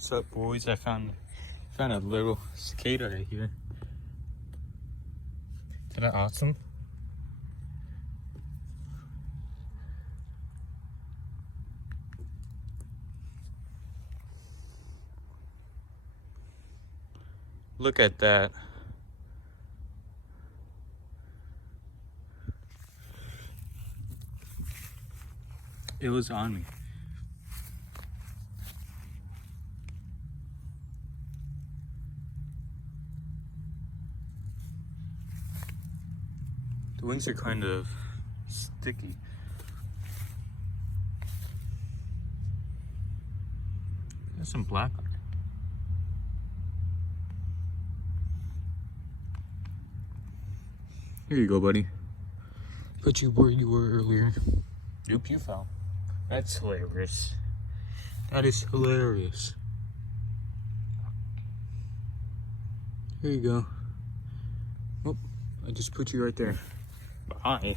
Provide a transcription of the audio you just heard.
What's up, boys? I found a little cicada right here. Isn't that awesome? Look at that. It was on me. The wings are kind of sticky. There's some black on it. Here you go, buddy. Put you where you were earlier. Nope, you fell. That's hilarious. That is hilarious. Here you go. Oh, I just put you right there. Bye.